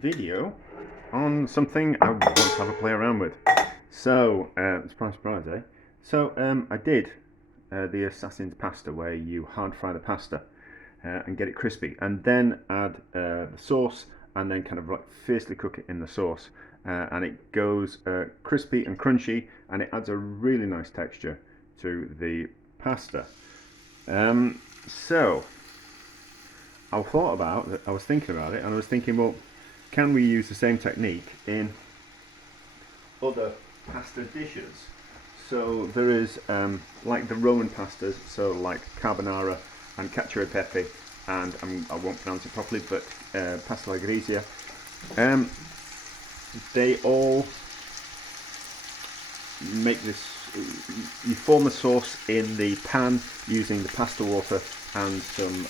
video on something I want to have a play around with. So, surprise, surprise, eh? So, I did the Assassin's pasta where you hard fry the pasta and get it crispy, and then add the sauce, and then kind of like fiercely cook it in the sauce, and it goes crispy and crunchy, and it adds a really nice texture to the pasta. So, I was thinking about it, and I was thinking, well, can we use the same technique in other pasta dishes? So there is like the Roman pastas, so like carbonara and cacio e pepe, and I won't pronounce it properly, but pasta alla Gricia. They all make this. You form a sauce in the pan using the pasta water and some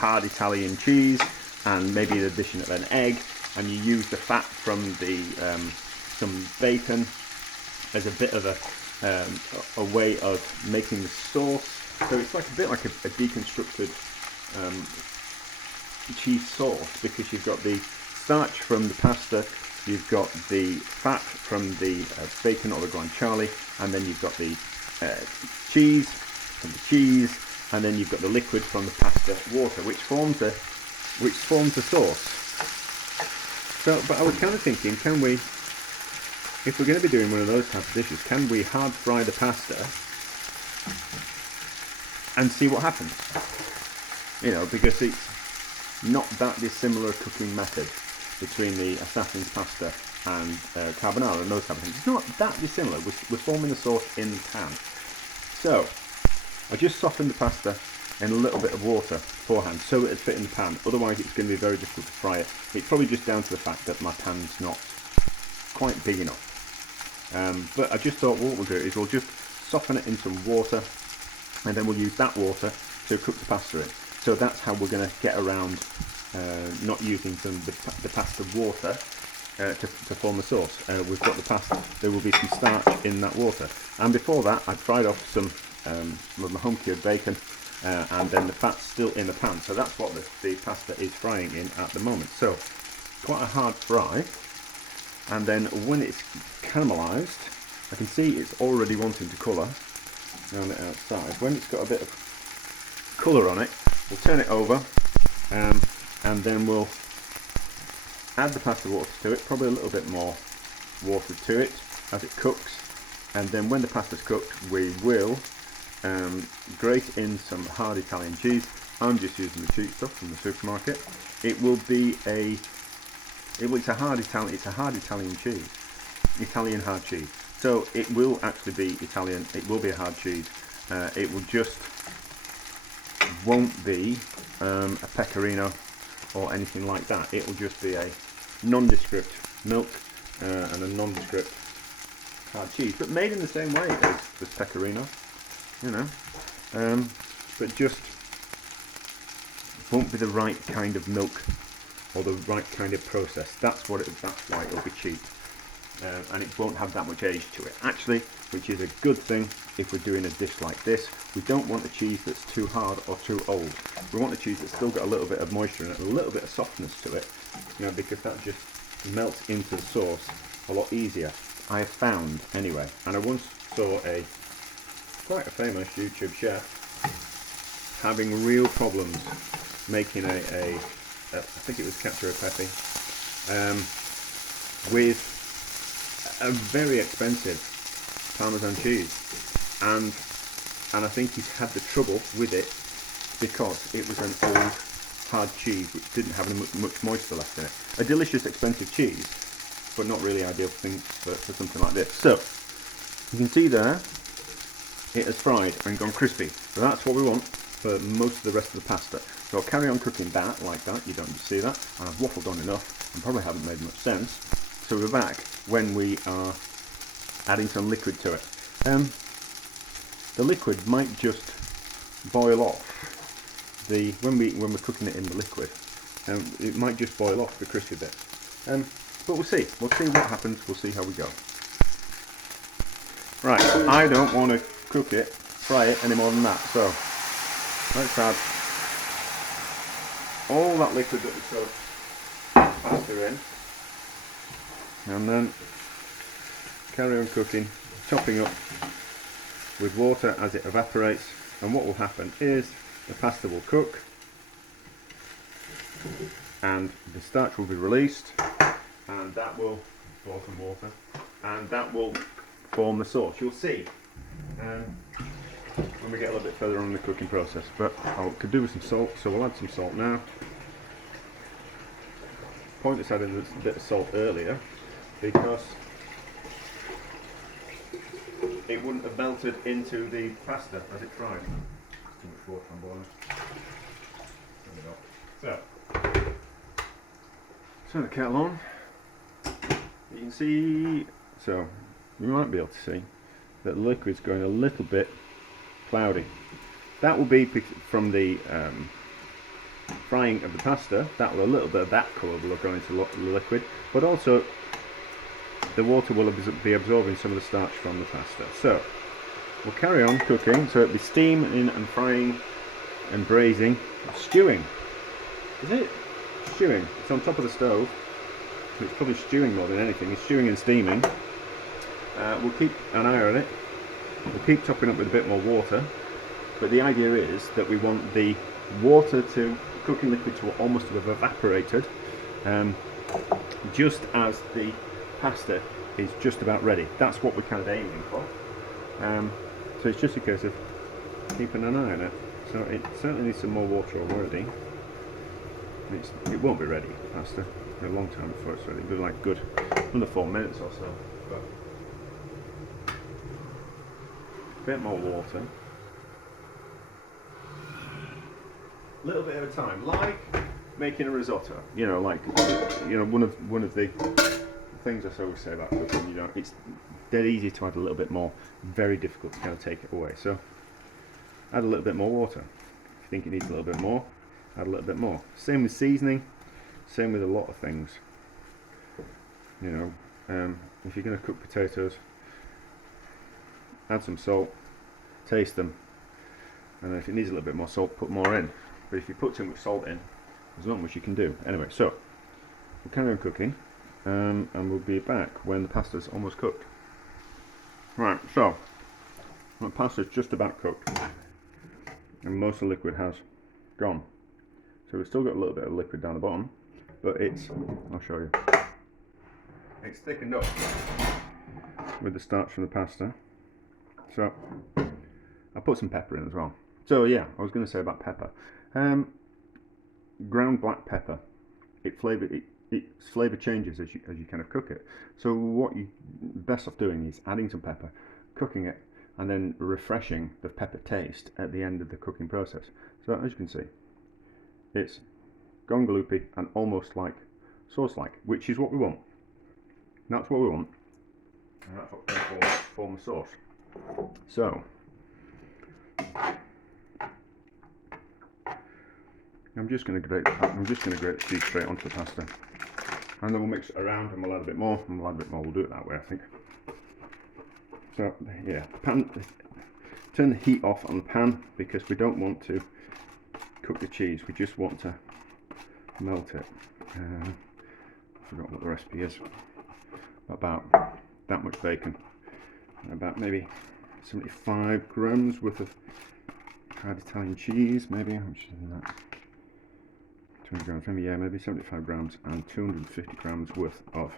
hard Italian cheese, and maybe the addition of an egg, and you use the fat from the some bacon as a bit of a way of making the sauce. So it's like a bit like a deconstructed cheese sauce, because you've got the starch from the pasta, you've got the fat from the bacon or the guanciale, and then you've got the cheese from the cheese, and then you've got the liquid from the pasta water, which forms the sauce. So, but I was kind of thinking, can we, if we're going to be doing one of those types of dishes, can we hard fry the pasta and see what happens? You know, because it's not that dissimilar cooking method between the Assassin's pasta and carbonara and those type of things. It's not that dissimilar. We're forming the sauce in the pan. So I just softened the pasta in a little bit of water beforehand so it'd fit in the pan. Otherwise it's going to be very difficult to fry it. It's probably just down to the fact that my pan's not quite big enough. But I just thought what we'll do is we'll just soften it in some water, and then we'll use that water to cook the pasta in. So that's how we're going to get around not using the pasta water to form the sauce. We've got the pasta, there will be some starch in that water. And before that I'd fried off some of my home cured bacon, and then the fat's still in the pan. So that's what the pasta is frying in at the moment. So quite a hard fry. And then when it's caramelised, I can see it's already wanting to colour around the outside. When it's got a bit of colour on it, we'll turn it over, and then we'll add the pasta water to it, probably a little bit more water to it as it cooks. And then when the pasta's cooked, we will grate in some hard Italian cheese. I'm just using the cheap stuff from the supermarket. It's a hard Italian cheese, Italian hard cheese. So it will actually be Italian. It will be a hard cheese. It will just won't be a pecorino or anything like that. It will just be a nondescript milk and a nondescript hard cheese, but made in the same way as pecorino, you know. But just won't be the right kind of milk or the right kind of process. That's why it'll be cheap, and it won't have that much age to it. Actually, which is a good thing if we're doing a dish like this. We don't want a cheese that's too hard or too old. We want a cheese that's still got a little bit of moisture and a little bit of softness to it, you know, because that just melts into the sauce a lot easier, I have found anyway. And I once saw quite a famous YouTube chef having real problems making I think it was cacio e pepe, with a very expensive Parmesan cheese, and I think he's had the trouble with it because it was an old hard cheese which didn't have much moisture left in it. A delicious expensive cheese, but not really ideal for something like this. So you can see there it has fried and gone crispy. So that's what we want for most of the rest of the pasta. So I'll carry on cooking that like that. You don't see that, and I've waffled on enough and probably haven't made much sense. So we're back when we are adding some liquid to it. The liquid might just boil off when we're cooking it in the liquid. It might just boil off the crispy bit. But we'll see. We'll see what happens. We'll see how we go. Right. I don't want to fry it any more than that. So let's add all that liquid that we soaked pasta in, and then carry on cooking, topping up with water as it evaporates. And what will happen is the pasta will cook and the starch will be released, and that will pour some water, and that will form the sauce. You'll see when we get a little bit further on in the cooking process. But I could do with some salt, so we'll add some salt now. Pointless adding a bit of salt earlier because it wouldn't have melted into the pasta as it fried. Too much water on boiling. There we go. So, turn the kettle on. You can see, so you might be able to see that the liquid's going a little bit cloudy. That will be from the frying of the pasta. That will, a little bit of that colour will go into the liquid, but also the water will be absorbing some of the starch from the pasta. So we'll carry on cooking. So it'll be steaming and frying and braising, stewing. Is it stewing? It's on top of the stove. It's probably stewing more than anything. It's stewing and steaming. We'll keep an eye on it. We'll keep topping up with a bit more water. But the idea is that we want the water to, cooking liquid to almost have evaporated just as the pasta is just about ready. That's what we're kind of aiming for. So it's just a case of keeping an eye on it. So it certainly needs some more water already. It won't be ready, pasta, a long time before it's ready. It'll be like good another 4 minutes or so. But a bit more water. A little bit at a time, like making a risotto. You know, like one of the things I always say about cooking. You know, it's dead easy to add a little bit more. Very difficult to kind of take it away. So add a little bit more water. If you think it needs a little bit more, add a little bit more. Same with seasoning. Same with a lot of things. You know, if you're going to cook potatoes, add some salt, taste them, and then if it needs a little bit more salt, put more in. But if you put too much salt in, there's not much you can do. Anyway, so we'll carry on cooking, and we'll be back when the pasta's almost cooked. Right, so the pasta's just about cooked, and most of the liquid has gone. So we've still got a little bit of liquid down the bottom, but I'll show you. It's thickened up with the starch from the pasta. So I'll put some pepper in as well. So yeah, I was going to say about pepper. Ground black pepper. Its flavour changes as you kind of cook it. So what you best off doing is adding some pepper, cooking it, and then refreshing the pepper taste at the end of the cooking process. So as you can see, it's gone gloopy and almost like sauce-like, which is what we want. That's what we want, and that's what's going to form the sauce. So I'm just going to grate the cheese straight onto the pasta, and then we'll mix it around, and we'll add a bit more, and we'll add a bit more. We'll do it that way, I think. So yeah, turn the heat off on the pan because we don't want to cook the cheese. We just want to melt it. I forgot what the recipe is. About that much bacon, and about maybe 75 grams worth of hard Italian cheese. Maybe how much is that? 200 grams, maybe, yeah, maybe 75 grams, and 250 grams worth of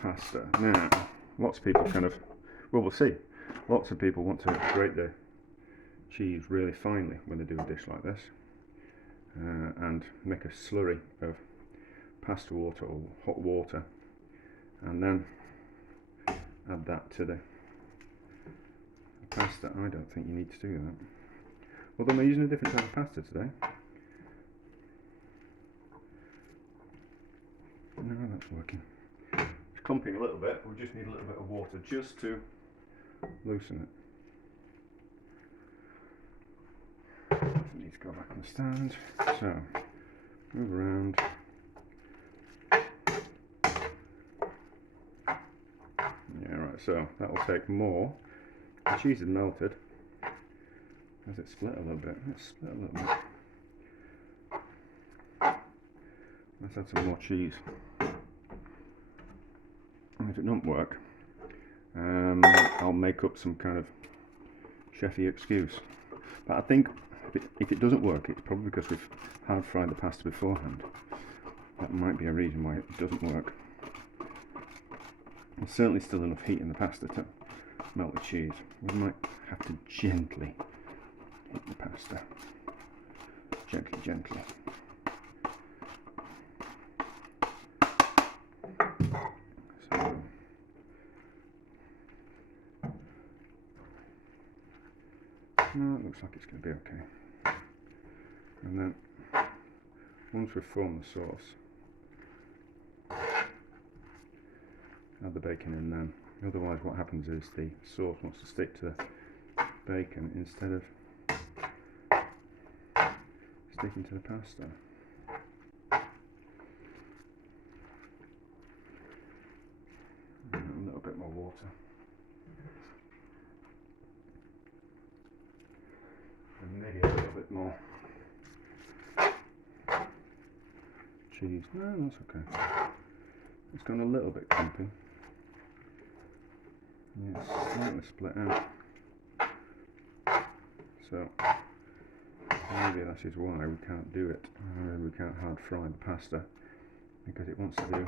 pasta. Now, lots of people we'll see. Lots of people want to grate the cheese really finely when they do a dish like this, and make a slurry of pasta water or hot water, and then add that to the pasta. I don't think you need to do that. Although we're using a different type of pasta today. No, that's working. It's clumping a little bit. We just need a little bit of water just to loosen it. It needs to go back on the stand. So move around. Yeah, right. So that will take more. The cheese is melted. Has it split a little bit? It's split a little bit. Let's add some more cheese. And if it doesn't work, I'll make up some kind of chefy excuse. But I think if it doesn't work, it's probably because we've hard fried the pasta beforehand. That might be a reason why it doesn't work. There's certainly still enough heat in the pasta to melt the cheese. We might have to gently hit the pasta. Gently, gently. So, no, it looks like it's going to be okay. And then, once we've formed the sauce, add the bacon in then. Otherwise what happens is the sauce wants to stick to the bacon instead of sticking to the pasta. And a little bit more water. And maybe a little bit more cheese. No, that's okay. It's gone a little bit clumpy. Yeah, it's slightly split out. So maybe that is why we can't do it. We can't hard fry the pasta, because it wants to do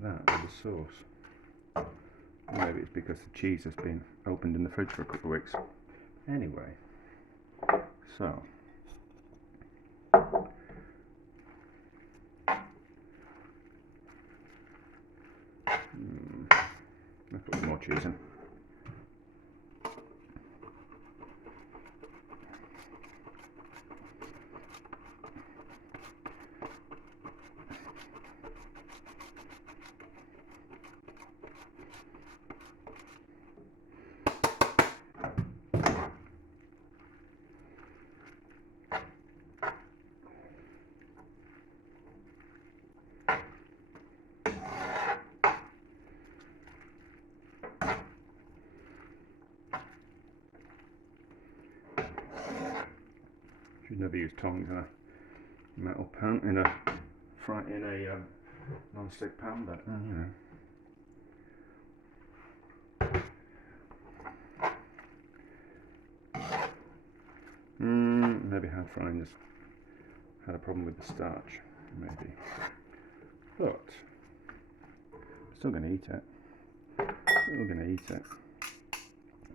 that with the sauce. Maybe it's because the cheese has been opened in the fridge for a couple of weeks. Anyway, so let's put some more cheese in. Should never use tongs in a metal pan, in a non-stick pan, but you know. Maybe hard frying has had a problem with the starch, maybe. But still going to eat it. Still going to eat it.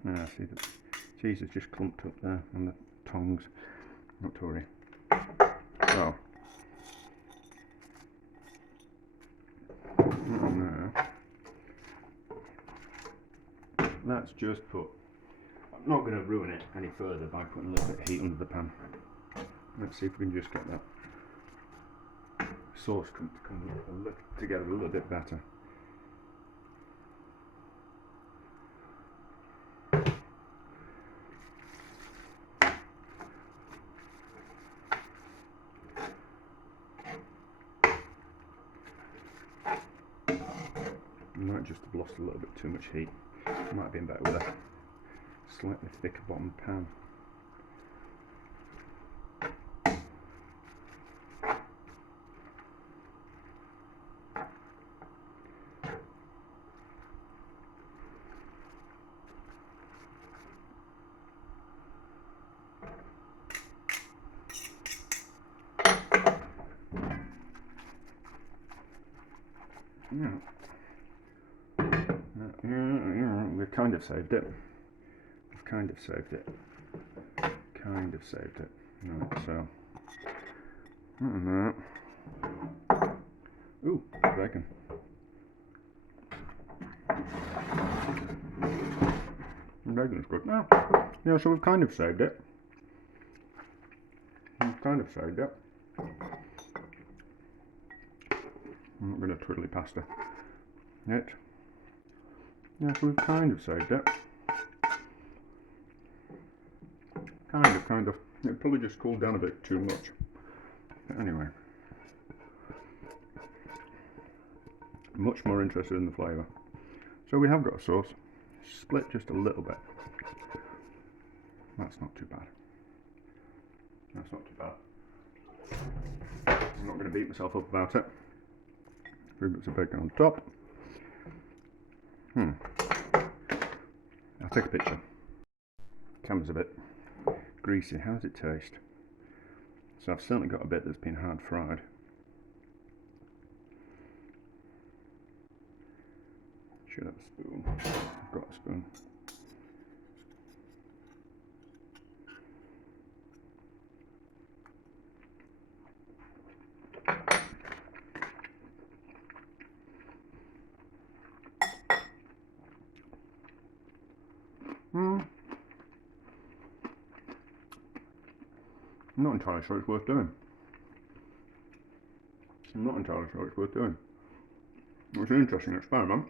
Ah, see the cheese is just clumped up there on the tongs. Not to worry. So, now, let's just put. I'm not going to ruin it any further by putting a little bit of heat under the pan. Let's see if we can just get that sauce come together a little bit better. Might just have lost a little bit too much heat. Might have been better with a slightly thicker bottom pan. We've kind of saved it. We've kind of saved it. Kind of saved it. Right, so. Ooh, bacon. Bacon's good. Now, yeah, so we've kind of saved it. We've kind of saved it. I'm not going to twiddly pasta yet. Yeah, so we've kind of saved it. Kind of. It probably just cooled down a bit too much. But anyway. Much more interested in the flavour. So we have got a sauce. Split just a little bit. That's not too bad. That's not too bad. I'm not going to beat myself up about it. 3 bits of bacon on top. I'll take a picture. Camera's a bit greasy. How does it taste? So I've certainly got a bit that's been hard fried. Should have a spoon. I've got a spoon. I'm not entirely sure it's worth doing. I'm not entirely sure it's worth doing. It's an interesting experiment.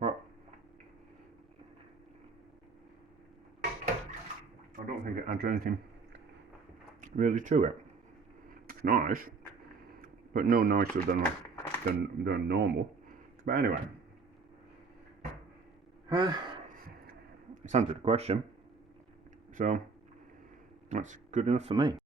But I don't think it adds anything really to it. It's nice, but no nicer than normal. But anyway, it's answered the question, so that's good enough for me.